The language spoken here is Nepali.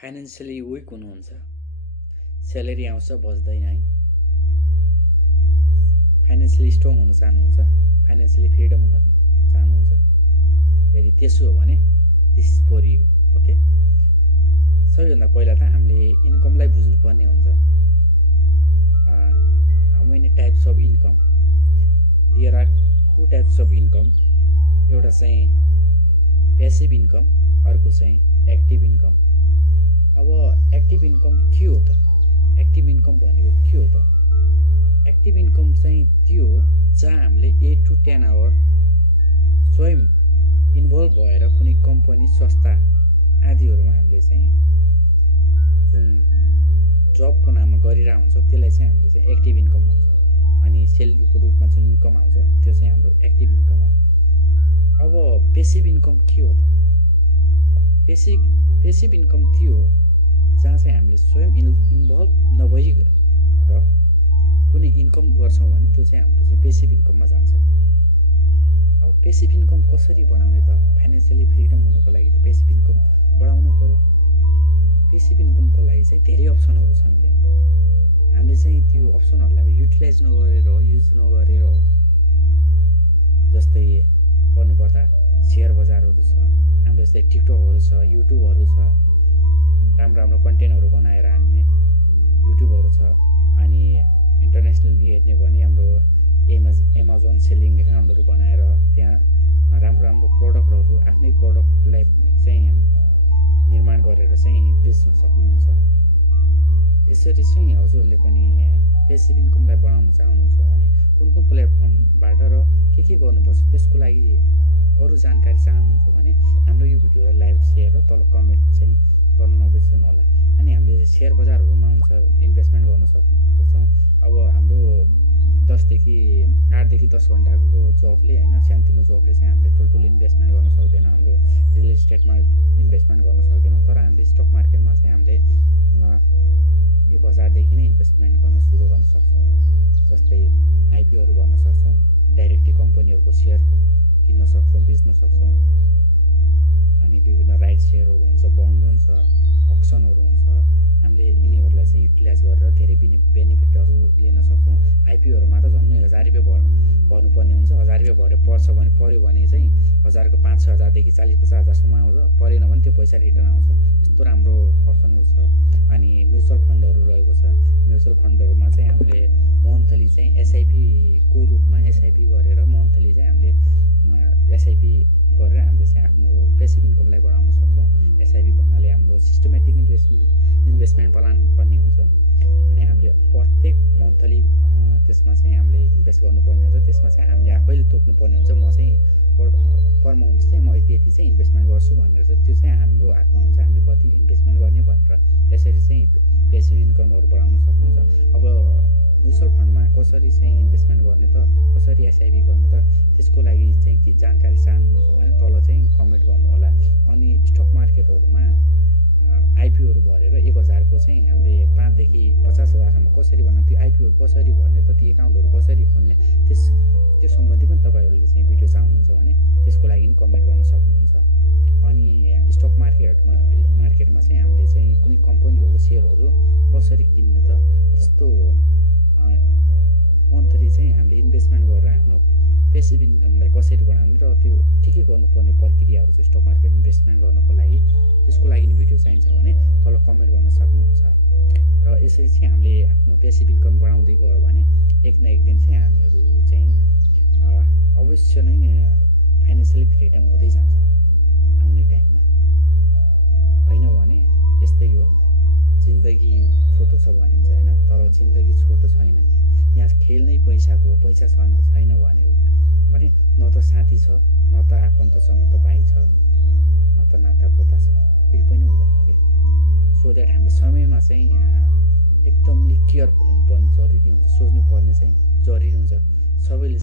फाइनेन्सियली विक हुनुहुन्छ, स्यालेरी आउँछ बस्दैन है, फाइनेन्सियली स्ट्रङ हुन चाहनुहुन्छ, फाइनेन्सियली फ्रिडम हुन चाहनुहुन्छ, यदि त्यसो हो भने this is for you. Okay, सबैभन्दा पहिला त हामीले इन्कमलाई बुझ्नुपर्ने हुन्छ। How many types of income? There are two types of income. एउटा चाहिँ प्यासिभ इन्कम, अर्को चाहिँ एक्टिभ इन्कम। अब एक्टिभ इन्कम के हो त? एक्टिभ इन्कम भनेको के हो त? एक्टिभ इन्कम चाहिँ त्यो हो जहाँ हामीले 8 to 10 आवर स्वयं इन्भल्भ भएर कुनै कम्पनी, संस्था आदिहरूमा हामीले चाहिँ जुन जबको नाममा गरिरहेको हुन्छ त्यसलाई चाहिँ हामीले चाहिँ एक्टिभ इन्कम भन्छौँ। अनि सेलरीको रूपमा जुन इन्कम आउँछ त्यो चाहिँ हाम्रो एक्टिभ इन्कम हो। अब पेसिभ इन्कम के हो त? पेसिभ इन्कम त्यो हो जहाँ चाहिँ हामीले स्वयं इन्भल्भ नभइकन कुनै इन्कम गर्छौँ भने त्यो चाहिँ हाम्रो चाहिँ पेसिभ इन्कममा जान्छ। अब पेसिभ इन्कम कसरी बढाउने त? फाइनेन्सियली फ्रिडम हुनुको लागि त पेसिभ इन्कम बढाउनु पर्यो। पेसिभ इन्कमको लागि चाहिँ धेरै अप्सनहरू छन् क्या। हामीले चाहिँ त्यो अप्सनहरूलाई युटिलाइज नगरेर हो, युज नगरेर हो। जस्तै भन्नुपर्दा सेयर बजारहरू छ, हाम्रो जस्तै टिकटकहरू छ, युट्युबहरू छ, राम्रो राम्रो कन्टेन्टहरू बनाएर हाल्ने युट्युबहरू छ। अनि इन्टरनेसनली हेर्ने भने हाम्रो एमाजोन सेलिङ एकाउन्टहरू बनाएर त्यहाँ राम्रो राम्रो प्रडक्टहरू, आफ्नै प्रडक्टलाई चाहिँ निर्माण गरेर चाहिँ बेच्न सक्नुहुन्छ। यसरी चाहिँ हजुरहरूले पनि पेसिभ इन्कमलाई बढाउन चाहनुहुन्छ भने कुन कुन प्लेटफर्मबाट र के गर्नुपर्छ त्यसको लागि अरू जानकारी चाहनुहुन्छ भने हाम्रो यो भिडियोलाई लाइक, सेयर र तल कमेन्ट चाहिँ गर्न नबिर्सनु होला। अनि हामीले सेयर बजारहरूमा हुन्छ इन्भेस्टमेन्ट गर्न सक्छौँ। अब हाम्रो 8 देखि 10 घन्टाको जबले होइन, सानोतिनो जबले चाहिँ हामीले ठुल्ठुलो इन्भेस्टमेन्ट गर्न सक्दैनौँ। हाम्रो रियल इस्टेटमा इन्भेस्टमेन्ट गर्न सक्दैनौँ। तर हामीले स्टक मार्केटमा चाहिँ हामीले 1000 देखि नै इन्भेस्टमेन्ट गर्न सुरु गर्न सक्छौँ। जस्तै आइपिओहरू भन्न सक्छौँ, डाइरेक्टली कम्पनीहरूको सेयर किन्न सक्छौँ, बेच्न सक्छौँ। अनि विभिन्न राइट सेयरहरू हुन्छ, बन्ड हुन्छ, अक्सनहरू हुन्छ। हामीले यिनीहरूलाई चाहिँ युटिलाइज गरेर धेरै बेनिफिटहरू लिन सक्छौँ। आइपिओहरूमा त झन् 1000 रुपियाँ भर्नुपर्ने हुन्छ। 1000 रुपियाँ पर्यो भने चाहिँ 1000को 5-6 हजारदेखि 40-50 हजारसम्म आउँछ। परेन भने त्यो पैसा रिटर्न आउँछ। यस्तो राम्रो अप्सनहरू छ। अनि म्युचुअल फन्डहरू रहेको छ। म्युचुअल फन्डहरूमा चाहिँ हामीले मन्थली चाहिँ एसआइपीको रूपमा एसआइपी गरेर मन्थली चाहिँ हामीले एसआइपी गरेर हामीले चाहिँ आफ्नो पेसिभ इन्कमलाई बढाउन सक्छौँ। एसआइपी भन्नाले हाम्रो सिस्टमेटिक इन्भेस्टमेन्ट प्लान भन्ने हुन्छ। अनि हामीले प्रत्येक मन्थली त्यसमा चाहिँ हामीले इन्भेस्ट गर्नुपर्ने हुन्छ। त्यसमा चाहिँ हामीले आफैले तोक्नुपर्ने हुन्छ। म चाहिँ पर मन्थ चाहिँ म यति चाहिँ इन्भेस्टमेन्ट गर्छु भनेर चाहिँ त्यो चाहिँ हाम्रो हातमा हुन्छ, हामीले कति इन्भेस्टमेन्ट गर्ने भनेर। यसरी चाहिँ पेसिभ इन्कमहरू बढाउन सक्नुहुन्छ। अब म्युचुअल फन्डमा कसरी चाहिँ इन्भेस्टमेन्ट गर्ने त, कसरी एसआइपी गर्ने त, त्यसको लागि चाहिँ के जानकारी चाहनुहुन्छ भने तल चाहिँ कमेन्ट गर्नु होला। अनि स्टक मार्केटहरूमा आइपिओहरू भरेर 1000को चाहिँ हामीले 5 देखि 50 हजारसम्म कसरी भन्ने, त्यो आइपिओहरू कसरी भर्ने त, ती एकाउन्टहरू कसरी खोल्ने, त्यो सम्बन्धी पनि तपाईँहरूले चाहिँ भिडियो चाहनुहुन्छ भने त्यसको लागि पनि कमेन्ट गर्न सक्नुहुन्छ। अनि स्टक मार्केटमा चाहिँ हामीले चाहिँ कुनै कम्पनीहरूको सेयरहरू कसरी किन्ने त, त्यस्तो मन्थली चाहिँ हामीले इन्भेस्टमेन्ट गरेर आफ्नो पेसिभ इन्कमलाई कसरी बढाउने र त्यो के गर्नुपर्ने प्रक्रियाहरू छ स्टक मार्केट इन्भेस्टमेन्ट गर्नको लागि, त्यसको लागि नि भिडियो चाहिन्छ भने तल कमेन्ट गर्न सक्नुहुन्छ। र यसरी चाहिँ हामीले आफ्नो पेसिभ इन्कम बढाउँदै गयो भने एक न एक दिन चाहिँ हामीहरू चाहिँ अवश्य नै फाइनेन्सियली फ्रिडम हुँदै जान्छौँ आउने टाइममा। होइन भने यस्तै हो, जिन्दगी छोटो छ भनिन्छ होइन, तर जिन्दगी छोटो छैन नि। यहाँ खेल नै पैसाको हो। पैसा छैन भने न त साथी छ, न त आफन्त छ, न त भाइ छ, न त नाता पोता छ, कोही पनि हुँदैन क्या। सो द्याट हामीले समयमा चाहिँ एकदमले केयरफुल हुनुपर्ने जरुरी हुन्छ, सोच्नुपर्ने चाहिँ जरुरी हुन्छ। सबैले